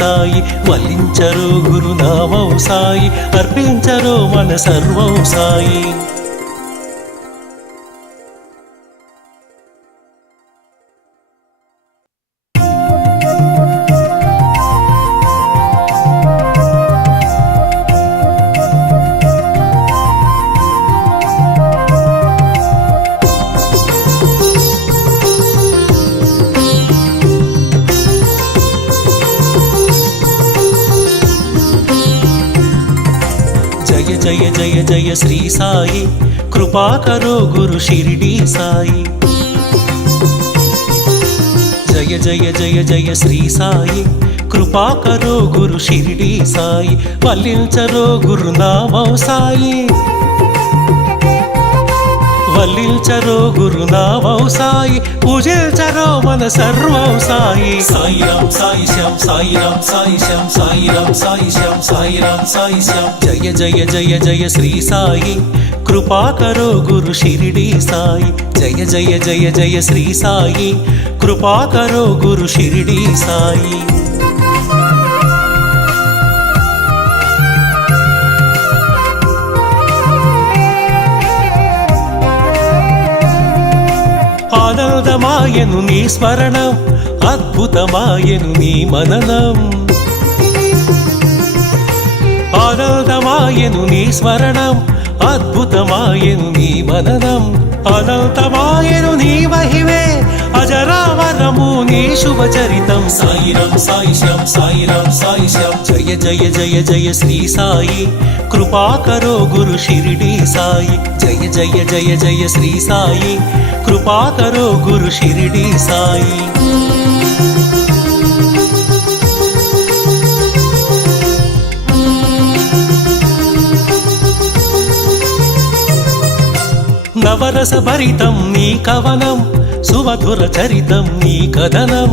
సాయి వల్లించరో గురునామం సాయి అర్పించరో మన సర్వం సాయి. जय जय जय श्री साई कृपा करो गुरु शिरडी साई. जय जय जय जय श्री साई कृपा करो गुरु शिरडी साई वल्लिंचरो गुरुनामं साई వల్లించరో గురునామం సాయి పూజించరో మన సర్వం సాయి. సాయి రామ్ సాయి శ్యామ్ సాయి రామ్ సాయి శ్యామ్ సాయి రామ్ సాయి శ్యామ్ సాయి రామ్ సాయి శ్యామ్. జయ జయ జయ జయ శ్రీ సాయి కృపా కరో గురు షిరిడి సాయి. జయ జయ జయ జయ శ్రీ సాయి కృపా కరో గురు షిరిడి సాయి. ఆనందమాయను నీ స్మరణం అద్భుతమాయను నీ మననం. ఆనందమాయను నీ స్మరణం అద్భుతమాయను నీ మననం. అనంతమాయను నీ మహిమే అజరామరము నీ శుభచరితం. సాయి రామ్ సాయి శ్యామ్ సాయి రామ్ సాయి శ్యామ్. జయ జయ జయ జయ శ్రీ సాయి కృపా కరో గురు షిరిడి సాయి. జయ జయ జయ జయ శ్రీ సాయి కృపా కరో గురు షిరిడి సాయి. నవరస భరితం నీ కవనం సుమధుర చరితం నీ కథనం.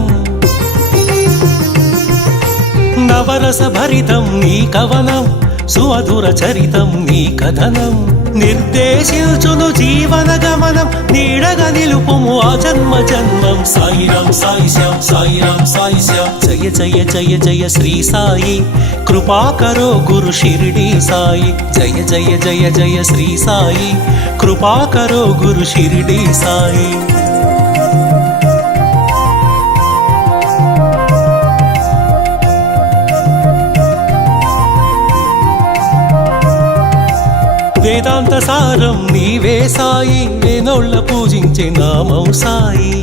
నవరస భరితం నీ కవనం సుమధుర చరితం నీ కథనం. నిర్దేశించును జీవన గమనం నీడగా నిలుపుము ఆ జన్మ జన్మం. సాయి రామ్ సాయి శ్యామ్ సాయి రామ్ సాయి శ్యామ్. జయ జయ జయ జయ శ్రీ సాయి కృపా కరో గురు షిరిడి సాయి. జయ జయ జయ జయ శ్రీ సాయి కృపా కరో గురు షిరిడి సాయి. వేదాంత సారం నీవే సాయి వేనోళ్ళ పూజించే నామం సాయి.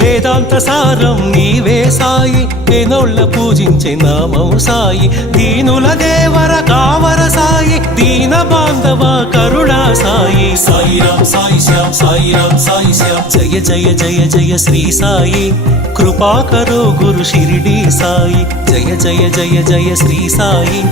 వేదాంత సారం నీవే సాయి వేనోళ్ళ పూజించే నామం సాయి. దీనుల దేవర కావర సాయి దీన బాంధవ కరుణా సాయి. సాయి రామ్ సాయి శ్యామ్ సాయి రామ్ సాయి శ్యామ్. జయ జయ జయ జయ శ్రీ సాయి కృపా కరో గురు షిరిడి సాయి. జయ జయ జయ జయ శ్రీ సాయి